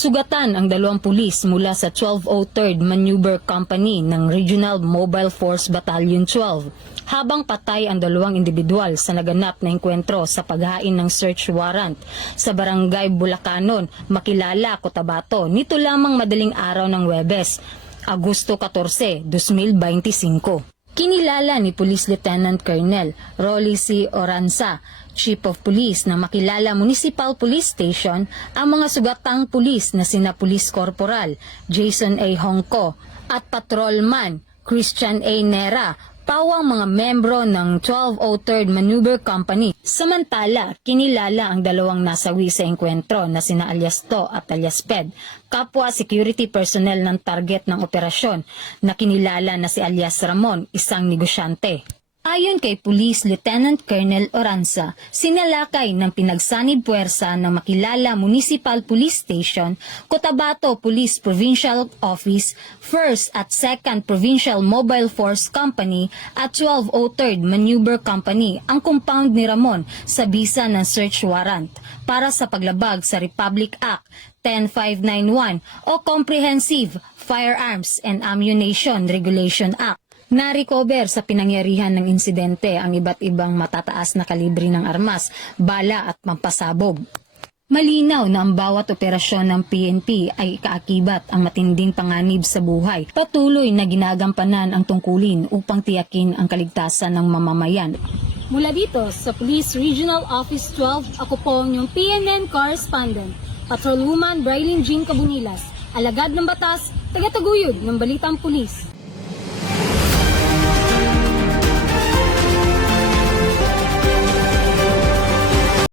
Sugatan ang 2 pulis mula sa 1203rd Maneuver Company ng Regional Mobile Force Battalion 12, habang patay ang 2 individual sa naganap na engkwentro sa paghain ng search warrant sa Barangay Bulacanon, Makilala, Cotabato, nito lamang madaling araw ng Huwebes, Agosto 14, 2025. Kinilala ni Police Lieutenant Colonel Rolly C. Oranza, Chief of Police ng Makilala Municipal Police Station, ang mga sugatang pulis na sina Police Corporal Jason A. Hongko at Patrolman Christian A. Nera, pawang mga membro ng 1203rd Maneuver Company. Samantala, kinilala ang 2 nasawi sa engkwentro na sina alias To at alias Ped, kapwa security personnel ng target ng operasyon, na kinilala na si alias Ramon, isang negosyante. Ayon kay Police Lieutenant Colonel Oranza, sinalakay ng pinagsanib puwersa ng Makilala Municipal Police Station, Cotabato Police Provincial Office, 1st at 2nd Provincial Mobile Force Company at 1203rd Maneuver Company ang compound ni Ramon sa bisa ng search warrant para sa paglabag sa Republic Act 10591 o Comprehensive Firearms and Ammunition Regulation Act. Na-recover sa pinangyarihan ng insidente ang iba't ibang matataas na kalibre ng armas, bala at pampasabog. Malinaw na ang bawat operasyon ng PNP ay kaakibat ang matinding panganib sa buhay. Patuloy na ginagampanan ang tungkulin upang tiyakin ang kaligtasan ng mamamayan. Mula dito sa Police Regional Office 12, ako po ang inyong PNN Correspondent, Patrolwoman Brailyn Jean Cabunilas, alagad ng batas, tagataguyod ng Balitang Pulis.